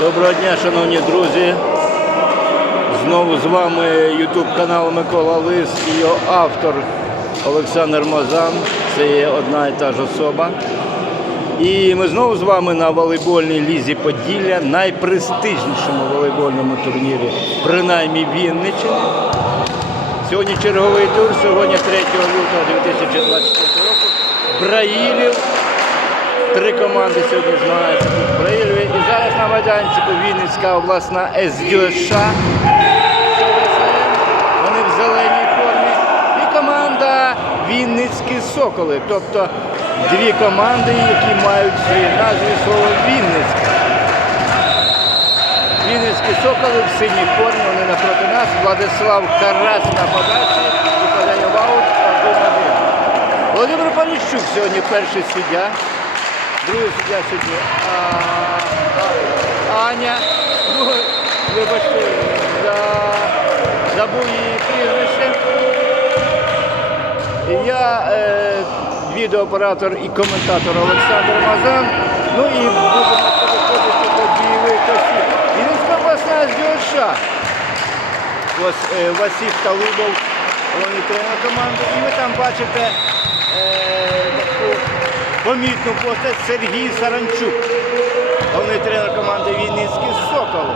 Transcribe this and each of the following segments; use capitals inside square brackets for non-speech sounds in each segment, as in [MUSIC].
Доброго дня, шановні друзі. Знову з вами YouTube канал Микола Лис і його автор Олександр Мазан. Це є одна і та ж особа. І ми знову з вами на волейбольній лізі Поділля, найпрестижнішому волейбольному турнірі, принаймні Вінниччини. Сьогодні черговий тур, сьогодні 3 лютого 2024 року. Браїлів. Три команди сьогодні змагаються тут в Браїлеві. І зараз на майданчику Вінницька обласна СДЮШ. Вони в зеленій формі. І команда Вінницькі Соколи. Тобто дві команди, які мають в своїй назві слово Вінницька. Вінницькі Соколи в синій формі, вони напроти нас. Владислав Карась на подачі і подає в аут 1-1. Володимир Панічук сьогодні перший суддя. Другий суддя сьогодні Аня. Ну, вибачте, забув її прізвище. Я е, відеооператор і коментатор Олександр Мазан. Ну і будемо переходити до бойових осіб. Вінницька обласна ЗЮШ. Ось е, Василь Талубов, головний тренер команди. І ви там бачите помітну постать Сергій Саранчук, головний тренер команди Вінницькі Соколи.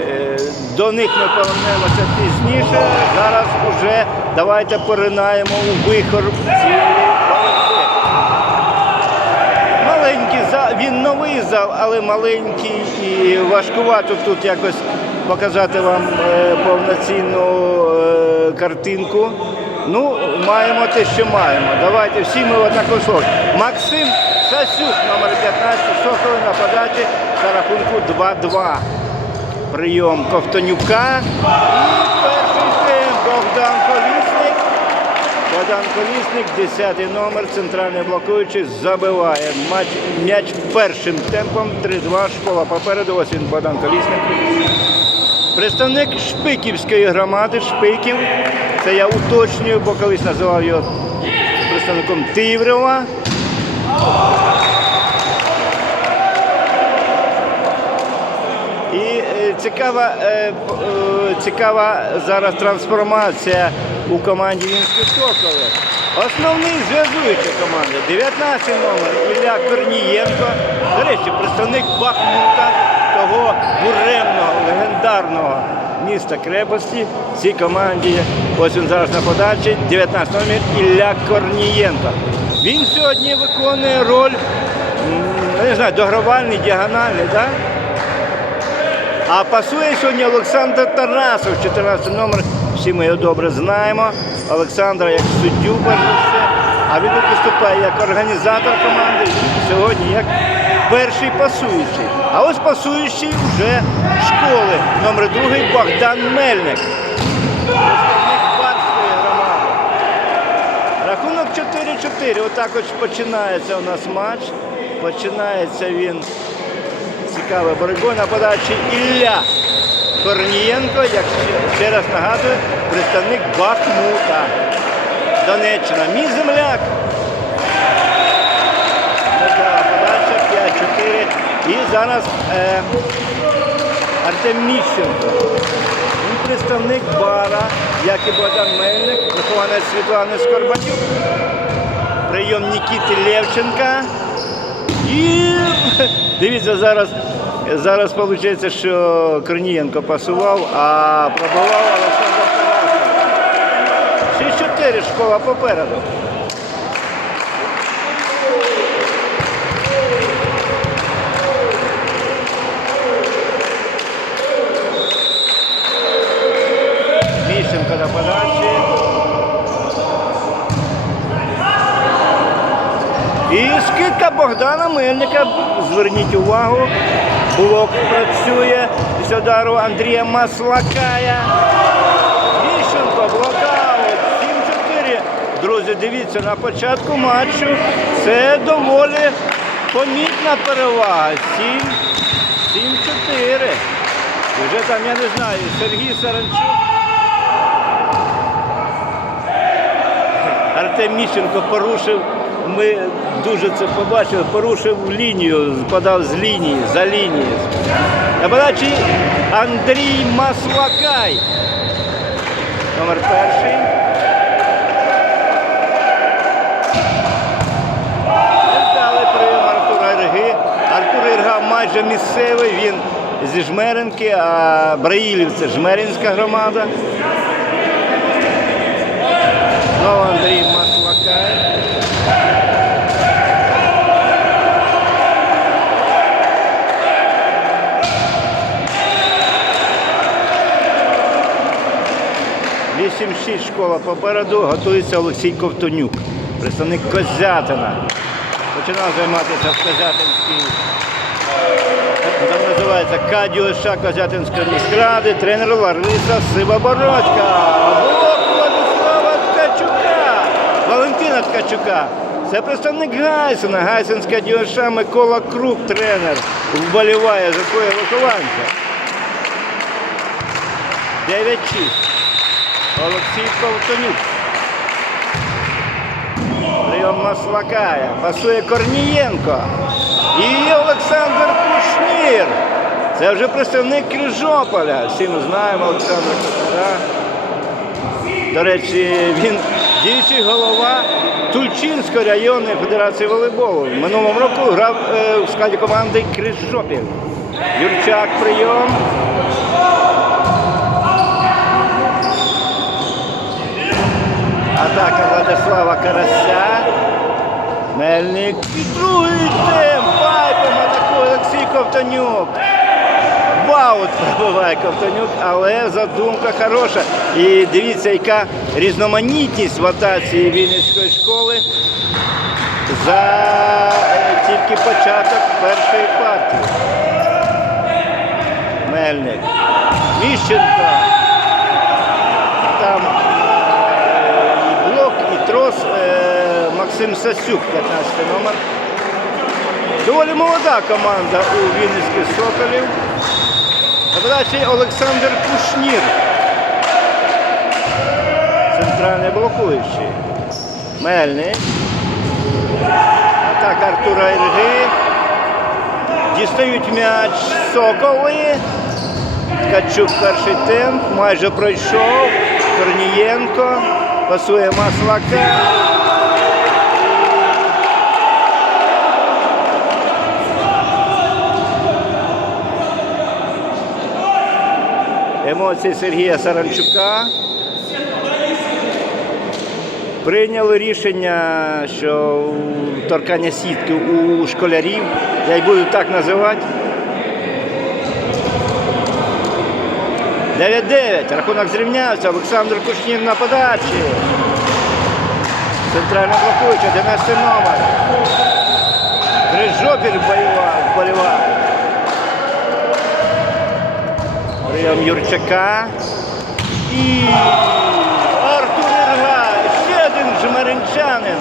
Е, До них ми повернемося пізніше. Зараз уже давайте поринаємо у вихор цієї боротьби. Маленький зал, він новий зал, але маленький і важкувато тут якось показати вам е, повноцінну е, картинку. Ну, маємо те, що маємо. Давайте всі ми в однаково. Максим Сасюк, номер 15, Соколи на подачі за рахунку 2-2. Прийом Ковтонюка. І перший темп Богдан Колісник. Богдан Колісник, 10 номер, центральний блокуючий, забиває. Матч, м'яч першим темпом 3-2. Школа попереду. Ось він Богдан Колісник. Представник Шпиківської громади, Шпиків. Це я уточнюю, бо колись називав його представником Тиврова. І е, цікава, е, е, цікава зараз трансформація у команді Вінські Соколи. Основний зв'язуючий команди 19 номер Ілля Корнієнко. До речі, представник Бахмута, того буремного, легендарного міста крепості. Цій команді, ось він зараз на подачі, 19 номер Ілля Корнієнко. Він сьогодні виконує роль, я не знаю, догравальний, діагональний, так? А пасує сьогодні Олександр Тарасов, 14 номер. Всі ми його добре знаємо. Олександра як суддю перш. А він виступає як організатор команди. Сьогодні як перший пасуючий. А ось пасуючий вже школи. Номер другий Богдан Мельник. Рахунок 4-4. Отак ось починається у нас матч. Починається він цікаве боротьбою на подачі Ілля Корнієнко, як ще раз нагадую, представник Бахмута. Донеччина. Мій земляк. Така подача 5-4. І зараз е, Артем Міщенко. Він представник бара, як і Богдан Мельник, вихованець Світлани Скорбатюк. Прийом Нікіти Левченка. І дивіться, зараз, зараз виходить, що Корнієнко пасував, а пробував Олександр Тарасов. 6-4 школа попереду. Міщенко на подачі. І скидка Богдана Мельника. Зверніть увагу. Блок працює після удару Андрія Маслакая. Міщенко, блокаут. 7-4. Друзі, дивіться, на початку матчу це доволі помітна перевага. 7-4. Вже там, я не знаю, Сергій Саранчук. Артем Міщенко порушив ми дуже це побачив, порушив лінію, подав з лінії, за лінії. На подачі Андрій Маслакай. Номер перший. Дали прийом Артура Ірги. Артур Ірга майже місцевий, він зі Жмеринки, а Браїлів це Жмеринська громада. Знову Андрій Маслакай. Вісім шість школа попереду, готується Олексій Ковтонюк, представник Козятина. Починав займатися в Козятинській. Там називається Кадіоша Козятинської міськради, тренер Лариса Сивобородька. Блок Владислава Ткачука, Валентина Ткачука. Це представник Гайсена, Гайсенська діоша Микола Крук, тренер, вболіває за своє вихованця. 9-6. Олексій Ковтонюк. Прийом Маслакая. Пасує Корнієнко. І Олександр Кушнір. Це вже представник Крижополя. Всі ми знаємо Олександра Кушнира. До речі, він діючий голова Тульчинської районної федерації волейболу. Минулого року грав е, в складі команди Крижопіль. Юрчак прийом. Атака Владислава Карася. Мельник. І другий темп. Пайпом атакує Олексій Ковтонюк. Ваут пробиває Ковтонюк, але задумка хороша. І дивіться, яка різноманітність в атаці Вінницької школи за е, тільки початок першої партії. Мельник. Міщенко. Там і е, Максим Сасюк, 15 номер. Доволі молода команда у Вінницьких Соколів. Подачі Олександр Кушнір. Центральний блокуючий. Мельник. Атака Артура Ірги. Дістають м'яч Соколи. Ткачук перший темп, майже пройшов. Корнієнко. Пасує Маслака. Емоції Сергія Саранчука. Прийняли рішення, що торкання сітки у школярів, я й буду так називати. 9-9. Рахунок зрівнявся. Олександр Кушнір на подачі. Центрально блокуючий, 11 номер. Крижопіль вболівав. Прийом Юрчака. І Артур Ірга. Ще один жмеринчанин.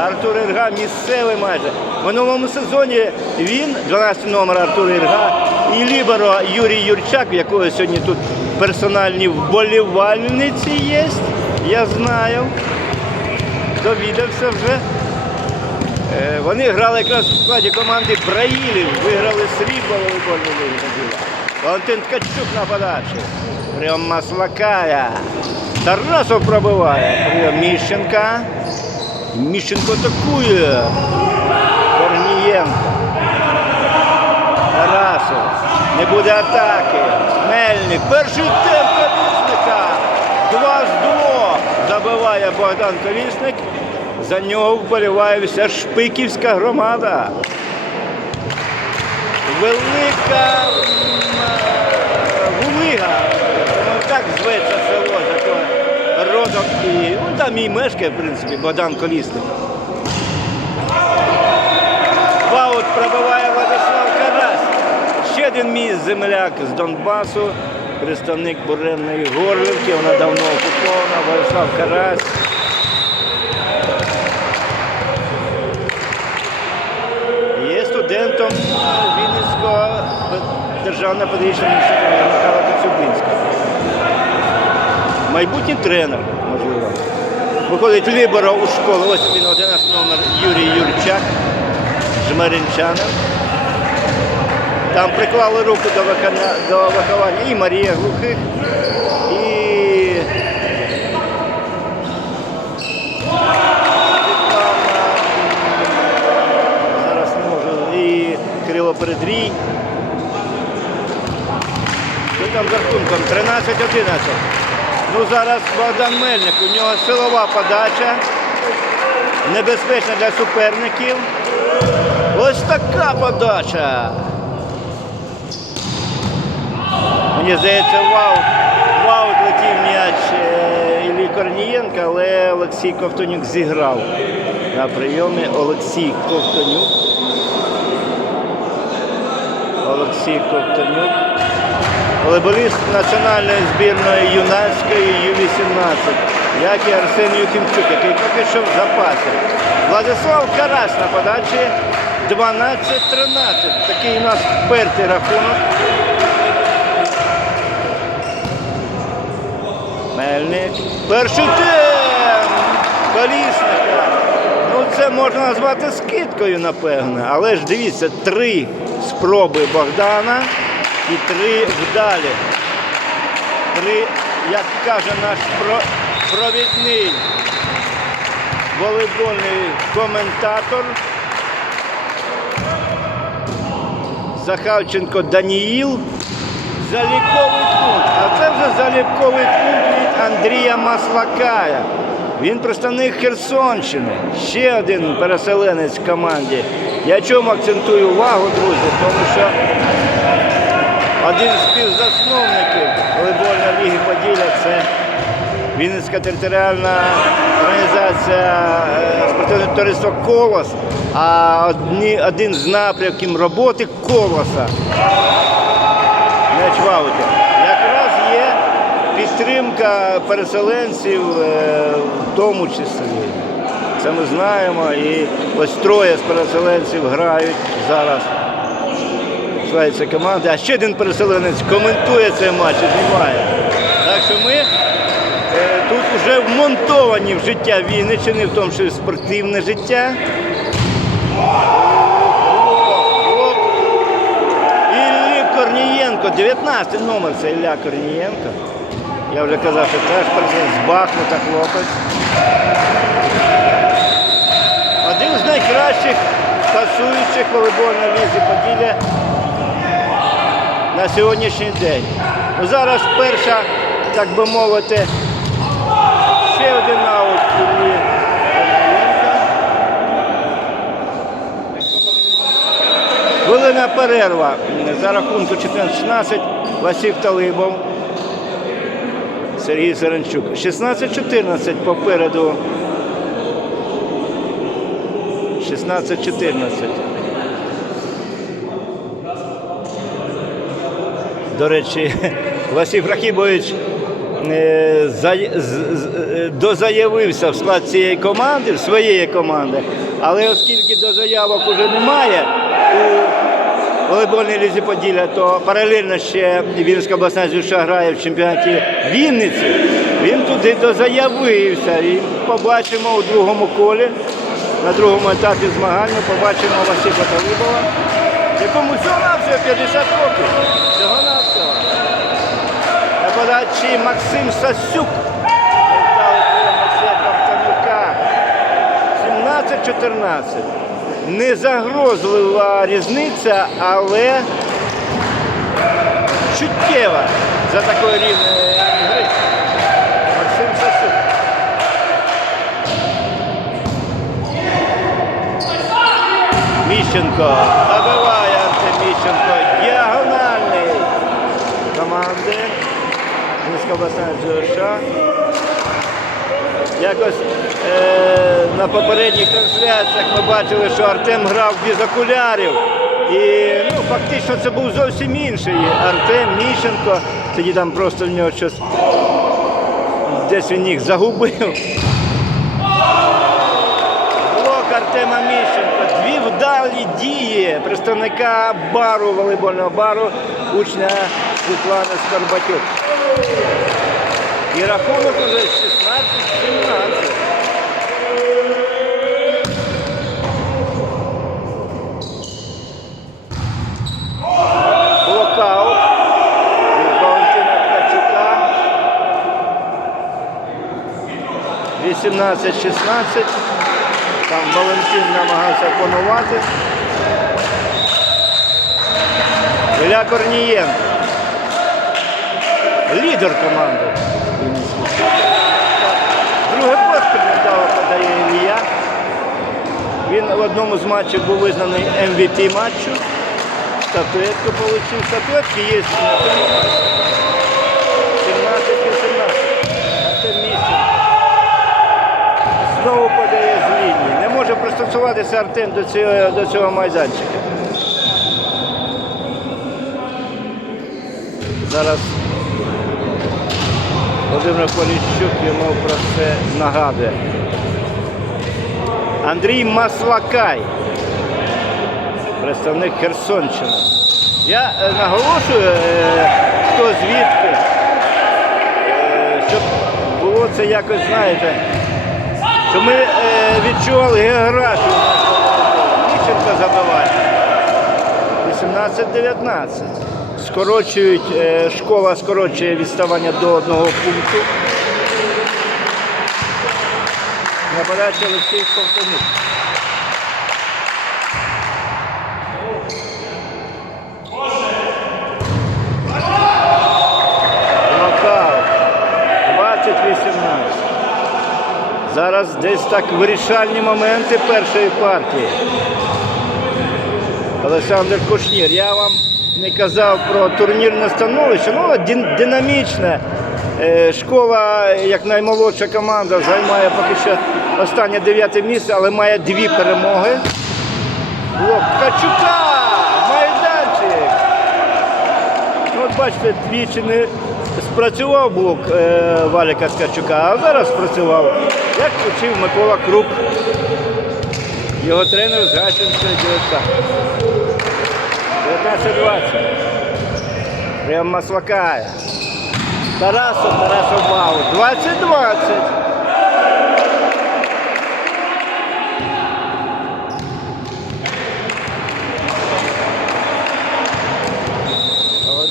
Артур Ірга місцевий майже. В минулому сезоні він, 12 номер Артур Ірга, і Ліберо Юрій Юрчак, якого сьогодні тут персональні вболівальниці є. Я знаю. Довідався вже. Е, Вони грали якраз у складі команди Браїлів, виграли срібло волейбольну лігу. Валентин Ткачук на подачі. Прийом Маслакая. Тарасов пробиває. Прийом Міщенка. Міщенко атакує. Корнієнко. Тарасов. Не буде атаки. Мельник. Перший темп Колісника. Два з двох. Забиває Богдан Колісник. За нього вболіває вся Шпиківська громада. Велика е, Гулига. Ну, так зветься село, з якого родом і ну, там і мешкає, в принципі, Богдан Колісник. Ваут пробиває Владислав Карась. Ще один мій земляк з Донбасу, представник Буремної Горлівки, вона давно окупована, Владислав Карась. Є студентом Вінницького державного педагогічного інституту Михайла Коцюбинського. Майбутній тренер, можливо. Виходить ліберо у школу. Ось він 11 номер Юрій Юрчак, жмеринчанин. Там приклали руку до, виконання, до виховання і Марія Глухих, і зараз не можу, і Кирило Передрій. Що там за рахунком? 13-11. Ну зараз Богдан Мельник, у нього силова подача. Небезпечна для суперників. Ось така подача. Мені здається, вау, вау, летів м'яч е, Іллі Корнієнка, але Олексій Ковтонюк зіграв на прийомі. Олексій Ковтонюк. Олексій Ковтонюк. Волейболіст національної збірної юнацької Ю-18, як і Арсен Юхімчук, який поки що в запасі. Владислав Карась на подачі 12-13. Такий у нас впертий рахунок. Мельник. Перший тем! Колісника. Ну це можна назвати скидкою, напевне. Але ж дивіться, три спроби Богдана і три вдалі. Три, як каже наш про- провідний волейбольний коментатор Захарченко Даніїл. Заліковий пункт. А це вже заліковий пункт від Андрія Маслакая. Він представник Херсонщини. Ще один переселенець в команді. Я чому акцентую увагу, друзі, тому що один з співзасновників волейбольної ліги Поділля це Вінницька територіальна організація е, спортивне товариство Колос, а одні, один з напрямків роботи Колоса м'яч. Якраз є підтримка переселенців, е, в тому числі. Це ми знаємо. І ось троє з переселенців грають зараз. цієї команди. А ще один переселенець коментує цей матч і знімає. Так що ми е, тут вже вмонтовані в життя Вінниччини, в тому числі спортивне життя. Блок. Іллі Корнієнко, 19 номер це Ілля Корнієнко. Я вже казав, що теж президент з Бахмута хлопець. Один з найкращих пасуючих волейбольної лізі Поділля на сьогоднішній день. Ну, зараз перша, так би мовити, ще один аут Іллі Корнієнка. Перерва за рахунку 14-16 Василь Талибов. Сергій Саранчук. 16-14 попереду. 16-14. До речі, [LAUGHS] Василь Рахібович е, е, дозаявився в склад цієї команди, своєї команди. Але оскільки до заявок уже немає волейбольній лізі Поділля, то паралельно ще Вінська обласна зюша грає в чемпіонаті Вінниці. Він туди дозаявився і побачимо у другому колі, на другому етапі змагань побачимо Васіка Талибова, якому всього-навсього 50 років. Всього-навсього. На подачі Максим Сасюк. 17-14 не загрозлива різниця, але чуттєва за такою рівною гри. Максим Сасюк. Міщенко забиває Артем Міщенко. Діагональний команди. Низько басанджуша. Якось е, на попередніх трансляціях ми бачили, що Артем грав без окулярів. І ну, фактично це був зовсім інший Артем Міщенко. Тоді там просто в нього щось десь він їх загубив. Блок Артема Міщенко. Дві вдалі дії представника бару, волейбольного бару, учня Світлани Скорбатюк. І рахунок уже 16-17. 18-16. Там Валентин намагався опанувати. Ілля Корнієнко. Лідер команди. Він в одному з матчів був визнаний MVP матчу. Статуетку отримав. Статуетки є. 17 і 17. На це місце. Знову подає з лінії. Не може пристосуватися Артем до цього, до цього майданчика. Зараз Володимир Поліщук йому про це нагадує. Андрій Маслакай, представник Херсонщини. Я е, наголошую, е, хто звідки, е, щоб було це якось, знаєте, щоб ми відчували географію Міщенко забиває. 18-19. Скорочують, школа скорочує відставання до одного пункту. Нападаючий Олексій Ковтонюк. Нокаут. 20-18. Зараз десь так вирішальні моменти першої партії. Олександр Кушнір. Я вам не казав про турнірне становище, ну динамічне. Е, Школа, як наймолодша команда, займає поки що останнє дев'яте місце, але має дві перемоги. Блок Ткачука! Майданчик! Ну, от бачите, двічі не спрацював блок е, Валіка Ткачука, а зараз спрацював. Як вчив Микола Крук, його тренер з Гащинської дівча. 19-20. Прям Маслакая. Тарасов, Тарасов Бау. 20-20.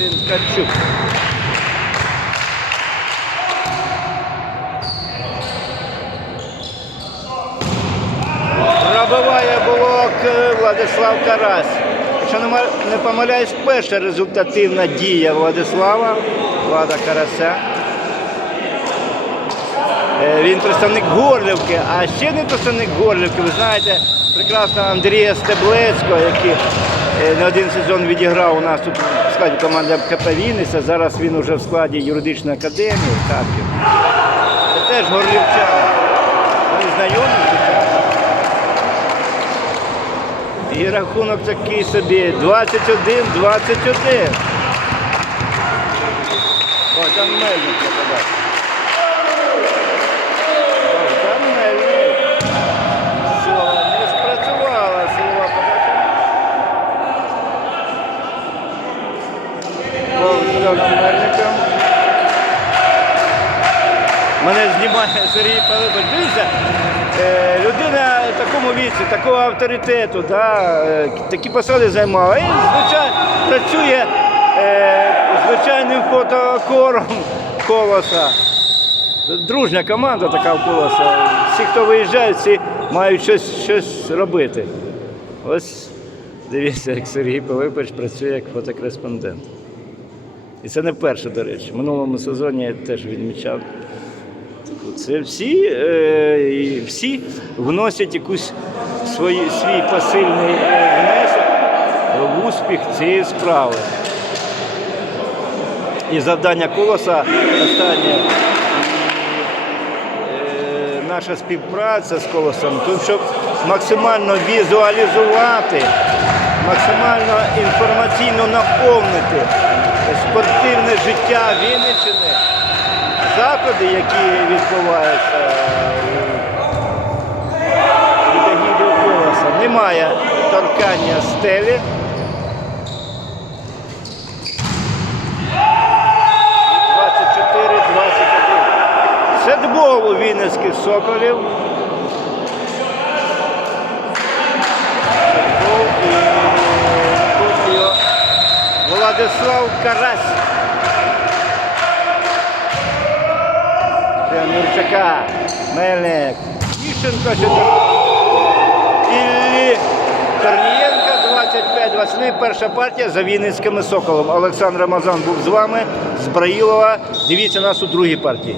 Валентин Пробиває блок е, Владислав Карась. Якщо не помиляюсь, перша результативна дія Владислава, Влада Карася. Е, Він представник Горлівки, а ще не представник Горлівки. Ви знаєте прекрасно Андрія Стеблецького, який е, не один сезон відіграв у нас тут складі команди МКП Вінниця. Зараз він уже в складі юридичної академії Харків. Це теж горлівчан. Вони знайомі. І рахунок такий собі 21-21. Богдан Мельник нападає. Сергій Пилипович. Дивіться, е, людина в такому віці, такого авторитету, да, е, такі посади займала. І звичайно працює е, звичайним фотокором колоса. Дружня команда така в колоса. Всі, хто виїжджають, всі мають щось, щось робити. Ось дивіться, як Сергій Пилипович працює як фотокореспондент. І це не перше, до речі. В минулому сезоні я теж відмічав. Це всі, е, всі вносять якусь свої, свій посильний е, внесок в успіх цієї справи. І завдання колоса останнє е, наша співпраця з колосом, тому щоб максимально візуалізувати, максимально інформаційно наповнити спортивне життя Вінниччини заходи, які відбуваються у відогідів колоса. Немає торкання стелі. Сетбол у Вінницьких соколів. Владислав Карась. Прям Юрчака. Мельник. Іщенко. Іллі Корнієнка 25-23. Перша партія за Вінницьким Соколом. Олександр Рамазан був з вами з Браїлова. Дивіться нас у другій партії.